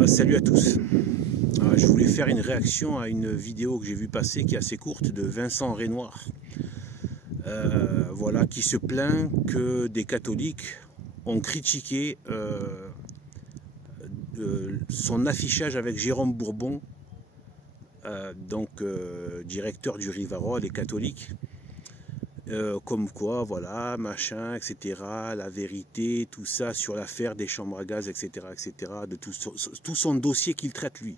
Ouais, salut à tous. Je voulais faire une réaction à une vidéo que j'ai vue passer qui est assez courte de Vincent Renoir. Voilà, qui se plaint que des catholiques ont critiqué son affichage avec Jérôme Bourbon, directeur du Rivarol et catholique. Comme quoi, voilà, machin, etc., la vérité, tout ça sur l'affaire des chambres à gaz, etc., de tout son dossier qu'il traite lui.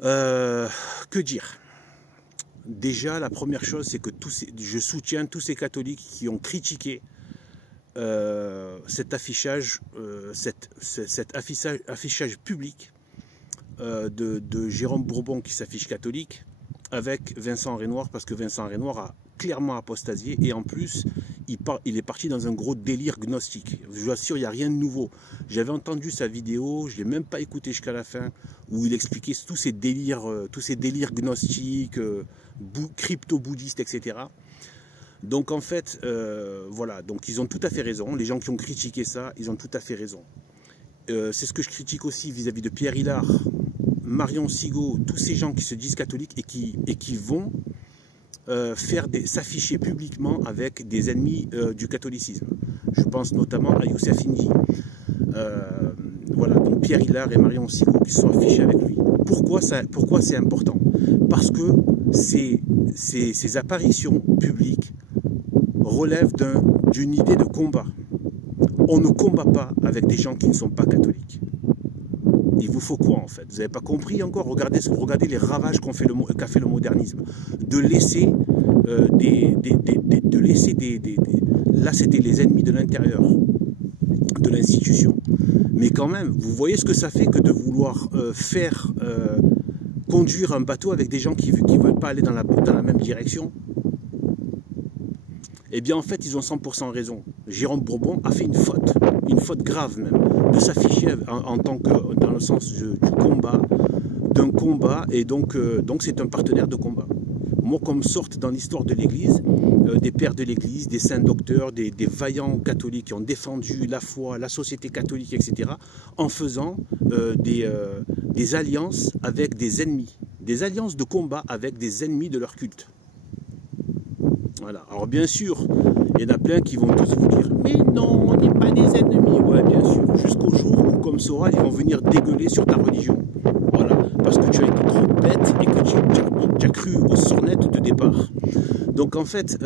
Que dire? Déjà, la première chose, c'est que je soutiens tous ces catholiques qui ont critiqué cet affichage, affichage public de Jérôme Bourbon qui s'affiche catholique avec Vincent Renoir, parce que Vincent Renoir a clairement apostasié et en plus il est parti dans un gros délire gnostique. Je vous assure, il n'y a rien de nouveau. J'avais entendu sa vidéo, je ne l'ai même pas écouté jusqu'à la fin, où il expliquait tous ces délires gnostiques, crypto-bouddhistes, etc. Donc en fait, voilà, donc ils ont tout à fait raison. Les gens qui ont critiqué ça, ils ont tout à fait raison. C'est ce que je critique aussi vis-à-vis de Pierre Hilard, Marion Sigaud, tous ces gens qui se disent catholiques et qui vont s'afficher publiquement avec des ennemis du catholicisme. Je pense notamment à Youssef Indy. Voilà, donc Pierre Hilard et Marion Sigaud qui sont affichés avec lui. Pourquoi c'est important? Parce que ces apparitions publiques relèvent d'une idée de combat. On ne combat pas avec des gens qui ne sont pas catholiques. Il vous faut quoi en fait? Vous n'avez pas compris encore? Regardez les ravages qu'a fait le modernisme. De laisser là c'était les ennemis de l'intérieur, de l'institution. Mais quand même, vous voyez ce que ça fait que de vouloir conduire un bateau avec des gens qui ne veulent pas aller dans la même direction? Eh bien en fait ils ont 100% raison. Jérôme Bourbon a fait une faute grave même, de s'afficher en tant que, dans le sens d'un combat, et donc c'est un partenaire de combat. Moi, comme sorte dans l'histoire de l'Église, des pères de l'Église, des saints docteurs, des vaillants catholiques qui ont défendu la foi, la société catholique, etc., en faisant des alliances avec des ennemis, des alliances de combat avec des ennemis de leur culte. Voilà. Alors bien sûr, il y en a plein qui vont tous vous dire « Mais non, on n'est pas des ennemis ». Ouais, bien sûr, jusqu'au jour où, comme Soral, ils vont venir dégueuler sur ta religion. Voilà, parce que tu as été trop bête et que tu as cru aux sornettes de départ. Donc en fait,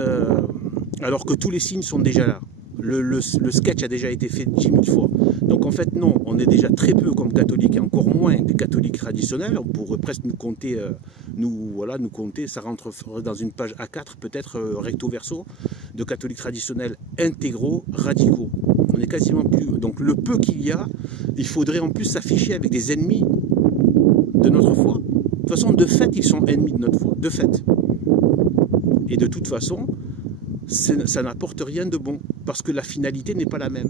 alors que tous les signes sont déjà là, le sketch a déjà été fait 10 000 fois. Donc en fait non, on est déjà très peu comme catholiques, et encore moins des catholiques traditionnels. On pourrait presque nous compter, ça rentre dans une page A4 peut-être recto verso, de catholiques traditionnels intégraux, radicaux. On est quasiment plus. Donc le peu qu'il y a, il faudrait en plus s'afficher avec des ennemis de notre foi. De toute façon, de fait, ils sont ennemis de notre foi, de fait. Et de toute façon, ça n'apporte rien de bon, parce que la finalité n'est pas la même.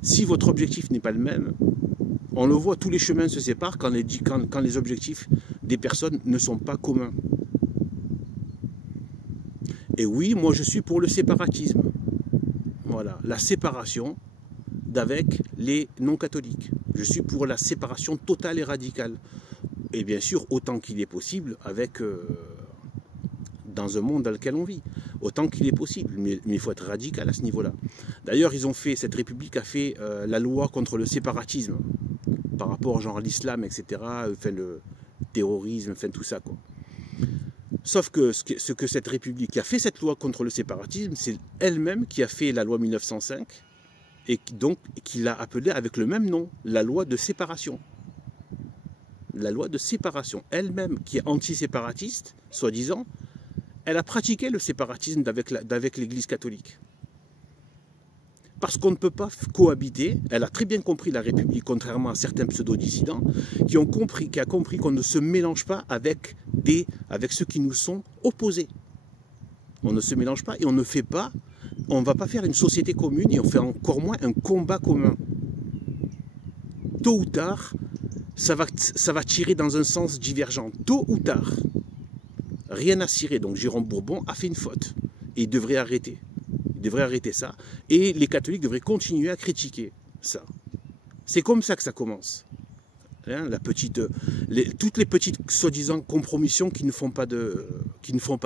Si votre objectif n'est pas le même, on le voit, tous les chemins se séparent quand les objectifs des personnes ne sont pas communs. Et oui, moi je suis pour le séparatisme. Voilà, la séparation d'avec les non-catholiques. Je suis pour la séparation totale et radicale. Et bien sûr, autant qu'il est possible dans un monde dans lequel on vit. Autant qu'il est possible, mais il faut être radical à ce niveau-là. D'ailleurs, cette République a fait la loi contre le séparatisme, par rapport genre à l'islam, etc., enfin, le terrorisme, enfin tout ça, quoi. Sauf que ce que cette République a fait, cette loi contre le séparatisme, c'est elle-même qui a fait la loi 1905, et donc qui l'a appelée avec le même nom, la loi de séparation. La loi de séparation, elle-même, qui est anti-séparatiste, soi-disant, elle a pratiqué le séparatisme d'avec l'Église catholique. Parce qu'on ne peut pas cohabiter, elle a très bien compris la République, contrairement à certains pseudo-dissidents, qui ont compris qu'on ne se mélange pas avec ceux qui nous sont opposés. On ne se mélange pas et on ne va pas faire une société commune, et on fait encore moins un combat commun. Tôt ou tard, ça va tirer dans un sens divergent. Tôt ou tard. Rien à cirer. Donc Jérôme Bourbon a fait une faute. Et il devrait arrêter. Il devrait arrêter ça. Et les catholiques devraient continuer à critiquer. ça. C'est comme ça que ça commence. Hein, toutes les petites soi-disant compromissions qui ne font pas de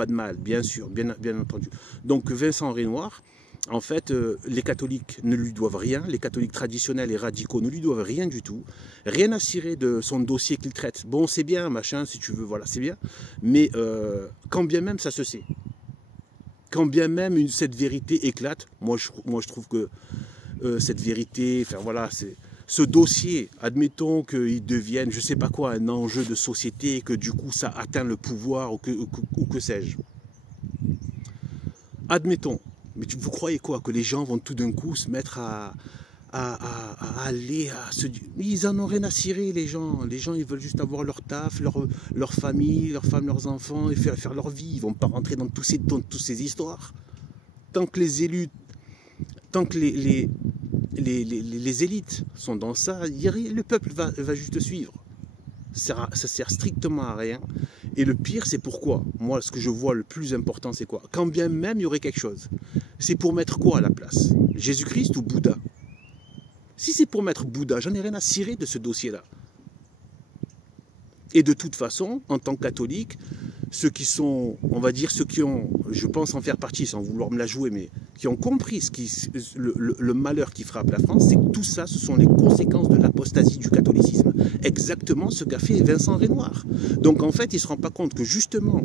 mal, bien sûr, bien entendu. Donc Vincent Renoir, en fait, les catholiques ne lui doivent rien, les catholiques traditionnels et radicaux ne lui doivent rien du tout, rien à cirer de son dossier qu'il traite. Bon, c'est bien, machin, si tu veux, voilà, c'est bien, mais quand bien même ça se sait, quand bien même cette vérité éclate, moi je trouve que cette vérité, enfin voilà, c'est... Ce dossier, admettons qu'il devienne, je ne sais pas quoi, un enjeu de société, que du coup ça atteint le pouvoir ou que sais-je. Admettons, mais vous croyez quoi? Que les gens vont tout d'un coup se mettre à aller à se... Ils en ont rien à cirer, les gens. Les gens, ils veulent juste avoir leur taf, leur famille, leurs femmes, leurs enfants, et faire leur vie. Ils ne vont pas rentrer dans toutes ces histoires. Tant que les élus, tant que les élites sont dans ça, le peuple va juste suivre. Ça sert strictement à rien. Et le pire, c'est pourquoi? Moi, ce que je vois le plus important, c'est quoi? Quand bien même il y aurait quelque chose, c'est pour mettre quoi à la place? Jésus-Christ ou Bouddha? Si c'est pour mettre Bouddha, j'en ai rien à cirer de ce dossier-là. Et de toute façon, en tant que catholique, ceux qui sont, on va dire, ceux qui ont, je pense en faire partie sans vouloir me la jouer, mais qui ont compris le malheur qui frappe la France, c'est que tout ça, ce sont les conséquences de l'apostasie du catholicisme. Exactement ce qu'a fait Vincent Renoir. Donc en fait, il ne se rend pas compte que justement,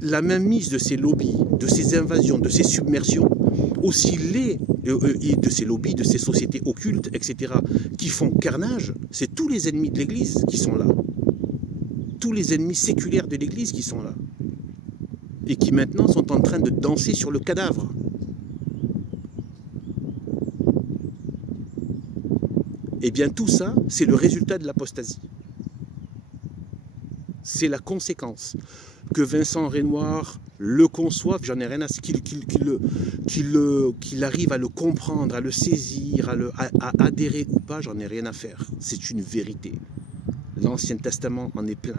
la mainmise de ces lobbies, de ces invasions, de ces submersions, aussi de ces lobbies, de ces sociétés occultes, etc., qui font carnage, c'est tous les ennemis de l'Église qui sont là. Tous les ennemis séculaires de l'Église qui sont là. Et qui maintenant sont en train de danser sur le cadavre. Eh bien tout ça, c'est le résultat de l'apostasie. C'est la conséquence. Que Vincent Renoir le conçoive, j'en ai rien à qu'il arrive à le comprendre, à le saisir, à adhérer ou pas, j'en ai rien à faire. C'est une vérité. L'Ancien Testament en est plein.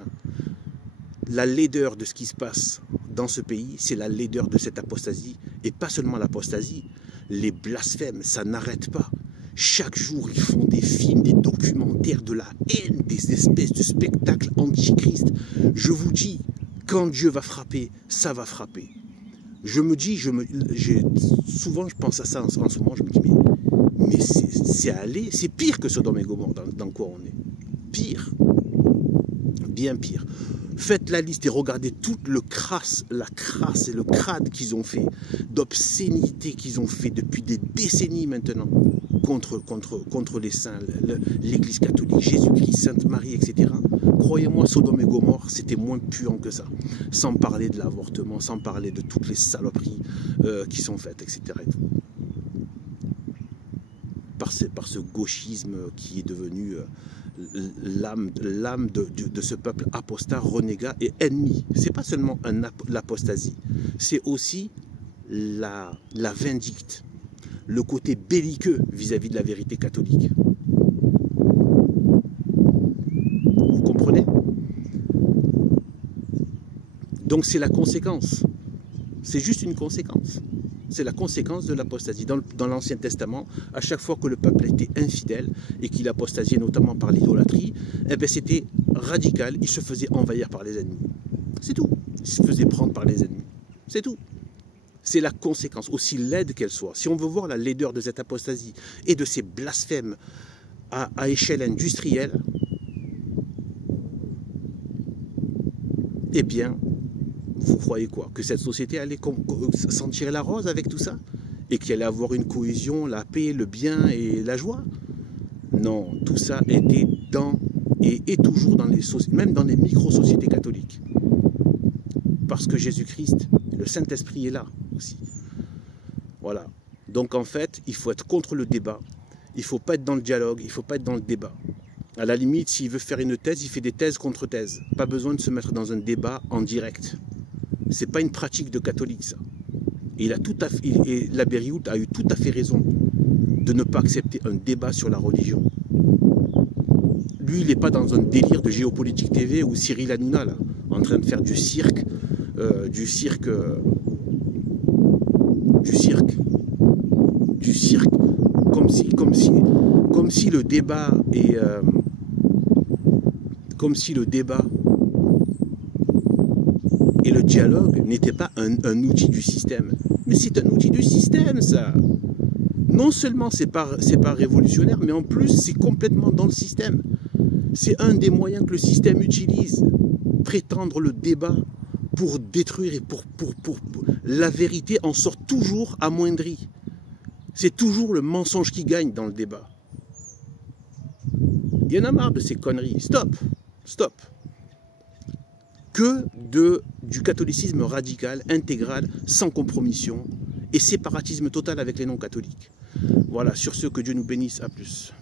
La laideur de ce qui se passe dans ce pays, c'est la laideur de cette apostasie. Et pas seulement l'apostasie, les blasphèmes, ça n'arrête pas. Chaque jour, ils font des films, des documentaires, de la haine, des espèces de spectacles antichrist. Je vous dis, quand Dieu va frapper, ça va frapper. Je me dis, souvent je pense à ça en ce moment, je me dis, mais c'est pire que Sodome et Gomorrhe dans quoi on est. Pire. Bien pire. Faites la liste et regardez toute la crasse et le crade qu'ils ont fait, d'obscénité qu'ils ont fait depuis des décennies maintenant contre les saints, l'Église catholique, Jésus-Christ, Sainte Marie, etc. Croyez-moi, Sodome et Gomorrhe, c'était moins puant que ça. Sans parler de l'avortement, sans parler de toutes les saloperies qui sont faites, etc. Par ce gauchisme qui est devenu l'âme de ce peuple apostat, renégat et ennemi. C'est pas seulement l'apostasie, c'est aussi la vindicte, le côté belliqueux vis-à-vis de la vérité catholique. Vous comprenez? Donc c'est la conséquence. C'est juste une conséquence. C'est la conséquence de l'apostasie. Dans l'Ancien Testament, à chaque fois que le peuple était infidèle et qu'il apostasiait notamment par l'idolâtrie, eh bien c'était radical, il se faisait envahir par les ennemis. C'est tout. Il se faisait prendre par les ennemis. C'est tout. C'est la conséquence, aussi laide qu'elle soit. Si on veut voir la laideur de cette apostasie et de ces blasphèmes à échelle industrielle, eh bien, vous croyez quoi? Que cette société allait sentir la rose avec tout ça? Et qu'elle allait avoir une cohésion, la paix, le bien et la joie? Non, tout ça était dans et est toujours dans les sociétés, même dans les micro-sociétés catholiques. Parce que Jésus-Christ, le Saint-Esprit est là aussi. Voilà. Donc en fait, il faut être contre le débat. Il ne faut pas être dans le dialogue, il ne faut pas être dans le débat. À la limite, s'il veut faire une thèse, il fait des thèses contre thèses. Pas besoin de se mettre dans un débat en direct. C'est pas une pratique de catholique, ça. Et l'abbé Rihoult a eu tout à fait raison de ne pas accepter un débat sur la religion. Lui, il n'est pas dans un délire de Géopolitique TV ou Cyril Hanouna, là, en train de faire du cirque, comme si le débat est... comme si le débat et le dialogue n'étaient pas un outil du système. Mais c'est un outil du système, ça. Non seulement c'est pas révolutionnaire, mais en plus c'est complètement dans le système. C'est un des moyens que le système utilise. Prétendre le débat pour détruire et pour la vérité en sort toujours amoindrie. C'est toujours le mensonge qui gagne dans le débat. Il y en a marre de ces conneries. Stop, stop. Que du catholicisme radical, intégral, sans compromission et séparatisme total avec les non-catholiques. Voilà, sur ce, que Dieu nous bénisse, à plus.